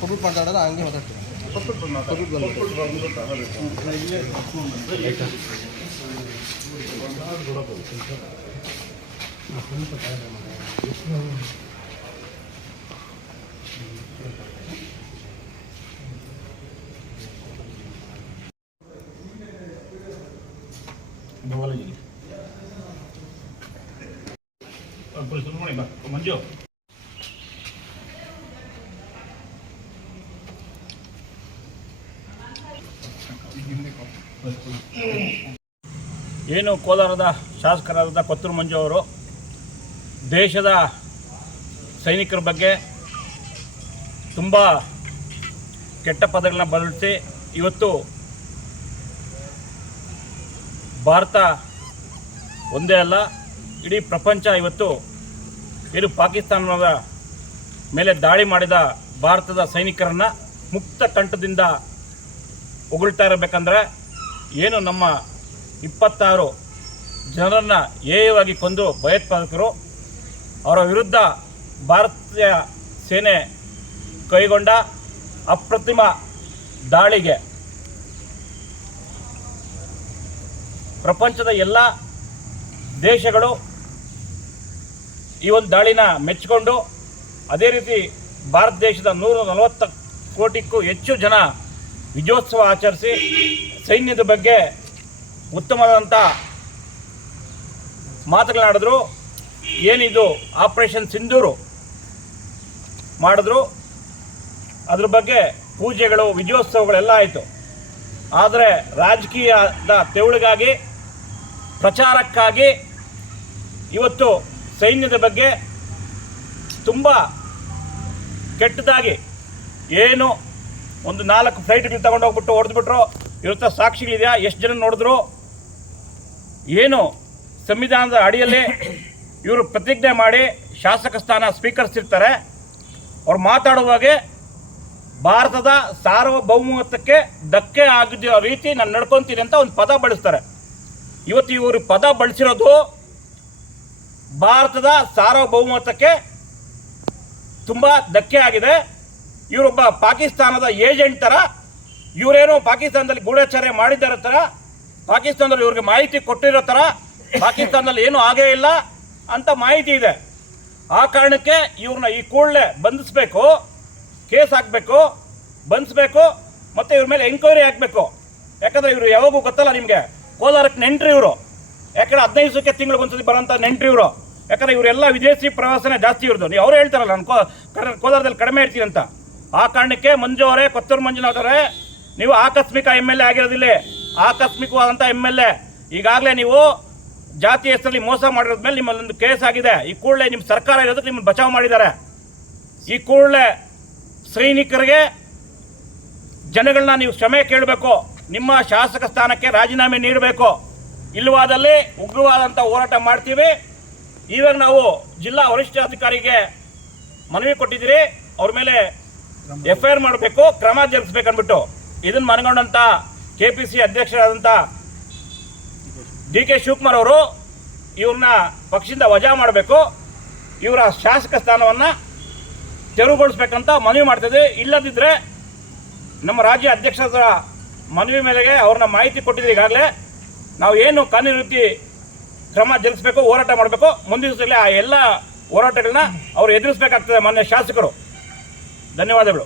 ಕೊಟ್ಬಿಟ್ಟು ಮಾತಾಡೋದು ಹಂಗೆ ಮಾತಾಡ್ತೀನಿ. ಮಂಜು ಏನು ಕೋಲಾರದ ಶಾಸಕರಾದ ಕೊತ್ತೂರು ಮಂಜು ಅವರು ದೇಶದ ಸೈನಿಕರ ಬಗ್ಗೆ ತುಂಬ ಕೆಟ್ಟ ಪದಗಳನ್ನ ಬಳಸಿ ಇವತ್ತು ಭಾರತ ಒಂದೇ ಅಲ್ಲ ಇಡೀ ಪ್ರಪಂಚ ಇವತ್ತು ಏನು ಪಾಕಿಸ್ತಾನದ ಮೇಲೆ ದಾಳಿ ಮಾಡಿದ ಭಾರತದ ಸೈನಿಕರನ್ನು ಮುಕ್ತ ಕಂಠದಿಂದ ಹೊಗಳ್ತಾ ಇರಬೇಕಂದ್ರೆ ಏನು ನಮ್ಮ 26 ಜನರನ್ನು ಹೇಯವಾಗಿ ಕೊಂದು ಭಯೋತ್ಪಾದಕರು ಅವರ ವಿರುದ್ಧ ಭಾರತೀಯ ಸೇನೆ ಕೈಗೊಂಡ ಅಪ್ರತಿಮ ದಾಳಿಗೆ ಪ್ರಪಂಚದ ಎಲ್ಲ ದೇಶಗಳು ಈ ಒಂದು ದಾಳಿನ ಮೆಚ್ಚಿಕೊಂಡು ಅದೇ ರೀತಿ ಭಾರತ ದೇಶದ 140 ಕೋಟಿಗೂ ಹೆಚ್ಚು ಜನ ವಿಜಯೋತ್ಸವ ಆಚರಿಸಿ ಸೈನ್ಯದ ಬಗ್ಗೆ ಉತ್ತಮವಾದಂಥ ಮಾತುಗಳನ್ನಾಡಿದ್ರು. ಏನಿದು ಆಪರೇಷನ್ ಸಿಂಧೂರು ಮಾಡಿದ್ರು, ಅದ್ರ ಬಗ್ಗೆ ಪೂಜೆಗಳು ವಿಜಯೋತ್ಸವಗಳೆಲ್ಲ ಆಯಿತು. ಆದರೆ ರಾಜಕೀಯದ ತೆವಳಿಗಾಗಿ ಪ್ರಚಾರಕ್ಕಾಗಿ ಇವತ್ತು ಸೈನ್ಯದ ಬಗ್ಗೆ ತುಂಬ ಕೆಟ್ಟದಾಗಿ ಏನು ಒಂದು 4 ಫ್ಲೈಟ್ಗಳು ತಗೊಂಡೋಗ್ಬಿಟ್ಟು ಹೊಡೆದ್ಬಿಟ್ರು. ಇವತ್ತು ಸಾಕ್ಷಿಗಳಿದೆಯಾ, ಎಷ್ಟು ಜನ ನೋಡಿದ್ರು, ಏನು ಸಂವಿಧಾನದ ಅಡಿಯಲ್ಲಿ ಇವರು ಪ್ರತಿಜ್ಞೆ ಮಾಡಿ ಶಾಸಕ ಸ್ಥಾನ ಸ್ವೀಕರಿಸಿರ್ತಾರೆ. ಅವ್ರು ಮಾತಾಡುವಾಗೆ ಭಾರತದ ಸಾರ್ವಭೌಮತ್ವಕ್ಕೆ ಧಕ್ಕೆ ಆಗಿದ್ದ ರೀತಿ ನಾನು ನಡ್ಕೊತೀನಿ ಅಂತ ಒಂದು ಪದ ಬಳಸ್ತಾರೆ. ಇವತ್ತು ಇವರು ಪದ ಬಳಸಿರೋದು ಭಾರತದ ಸಾರ್ವಭೌಮತ್ವಕ್ಕೆ ತುಂಬ ಧಕ್ಕೆ ಆಗಿದೆ. ಇವರೊಬ್ಬ ಪಾಕಿಸ್ತಾನದ ಏಜೆಂಟ್ ಥರ, ಇವರೇನೋ ಪಾಕಿಸ್ತಾನದಲ್ಲಿ ಗೂಢಚಾರ್ಯ ಮಾಡಿದ್ದಾರ ಥರ, ಪಾಕಿಸ್ತಾನದಲ್ಲಿ ಇವ್ರಿಗೆ ಮಾಹಿತಿ ಕೊಟ್ಟಿರೋ ಥರ, ಪಾಕಿಸ್ತಾನದಲ್ಲಿ ಏನೂ ಆಗೇ ಇಲ್ಲ ಅಂತ ಮಾಹಿತಿ ಇದೆ. ಆ ಕಾರಣಕ್ಕೆ ಇವ್ರನ್ನ ಈ ಕೂಡಲೇ ಬಂಧಿಸಬೇಕು, ಕೇಸ್ ಹಾಕಬೇಕು, ಬಂಧಿಸಬೇಕು, ಮತ್ತು ಇವ್ರ ಮೇಲೆ ಎಂಕ್ವೈರಿ ಹಾಕಬೇಕು. ಯಾಕಂದರೆ ಇವರು ಯಾವಾಗೂ ಗೊತ್ತಲ್ಲ ನಿಮಗೆ, ಕೋಲಾರಕ್ಕೆ ನೆಂಟ್ರಿ ಇವರು. ಯಾಕಂದರೆ 15 ದಿವಸಕ್ಕೆ ತಿಂಗಳಿಗೊಂದ್ಸತಿ ಬರೋಂಥ ನೆಂಟ್ರಿ ಇವರು. ಯಾಕಂದರೆ ಇವರೆಲ್ಲ ವಿದೇಶಿ ಪ್ರವಾಸನೇ ಜಾಸ್ತಿ ಇರೋದು. ನೀವು ಅವರೇ ಹೇಳ್ತಾರಲ್ಲ, ನಾನು ಕೋಲಾರದಲ್ಲಿ ಕಡಿಮೆ ಇರ್ತೀನಿ ಅಂತ. ಆ ಕಾರಣಕ್ಕೆ ಮಂಜು ಅವರೇ, ಕೊತ್ತೂರು ಮಂಜುನಾಥವರೇ, ನೀವು ಆಕಸ್ಮಿಕ MLA ಆಗಿರೋದಿಲ್ಲ, ಆಕಸ್ಮಿಕವಾದಂಥ MLA. ಈಗಾಗಲೇ ನೀವು ಜಾತಿ ಹೆಸರಲ್ಲಿ ಮೋಸ ಮಾಡಿರೋದ ಮೇಲೆ ನಿಮ್ಮಲ್ಲೊಂದು ಕೇಸ್ ಆಗಿದೆ. ಈ ಕೂಡಲೇ ನಿಮ್ಮ ಸರ್ಕಾರ ಇರೋದಕ್ಕೆ ನಿಮ್ಮನ್ನು ಬಚಾವ್ ಮಾಡಿದ್ದಾರೆ. ಈ ಕೂಡಲೇ ಸೈನಿಕರಿಗೆ ಜನಗಳನ್ನ ನೀವು ಕ್ಷಮೆ ಕೇಳಬೇಕು, ನಿಮ್ಮ ಶಾಸಕ ಸ್ಥಾನಕ್ಕೆ ರಾಜೀನಾಮೆ ನೀಡಬೇಕು. ಇಲ್ಲವಾದಲ್ಲಿ ಉಗ್ರವಾದಂಥ ಹೋರಾಟ ಮಾಡ್ತೀವಿ. ಇವಾಗ ನಾವು ಜಿಲ್ಲಾ ವರಿಷ್ಠಾಧಿಕಾರಿಗೆ ಮನವಿ ಕೊಟ್ಟಿದ್ದೀರಿ, ಅವ್ರ ಮೇಲೆ FIR ಮಾಡಬೇಕು, ಕ್ರಮ ಜರುಗಿಸ್ಬೇಕನ್ಬಿಟ್ಟು. ಇದನ್ನು ಮನಗೊಂಡಂಥ KPC ಅಧ್ಯಕ್ಷರಾದಂಥ DK ಶಿವಕುಮಾರ್ ಅವರು ಇವ್ರನ್ನ ಪಕ್ಷದಿಂದ ವಜಾ ಮಾಡಬೇಕು, ಇವರ ಶಾಸಕ ಸ್ಥಾನವನ್ನು ತೆರವುಗೊಳಿಸ್ಬೇಕಂತ ಮನವಿ ಮಾಡ್ತಿದ್ವಿ. ಇಲ್ಲದಿದ್ದರೆ ನಮ್ಮ ರಾಜ್ಯ ಅಧ್ಯಕ್ಷರ ಮನವಿ ಮೇಲೆಗೆ ಅವ್ರನ್ನ ಮಾಹಿತಿ ಕೊಟ್ಟಿದ್ದೀವಿ. ಈಗಾಗಲೇ ನಾವು ಏನು ಕಾನೂನು ರೀತಿ ಕ್ರಮ ಜರುಗಿಸಬೇಕು, ಹೋರಾಟ ಮಾಡಬೇಕು. ಮುಂದಿನ ದಿವಸದಲ್ಲಿ ಆ ಎಲ್ಲ ಹೋರಾಟಗಳನ್ನ ಅವರು ಎದುರಿಸಬೇಕಾಗ್ತದೆ ಮಾನ್ಯ ಶಾಸಕರು. ಧನ್ಯವಾದಗಳು.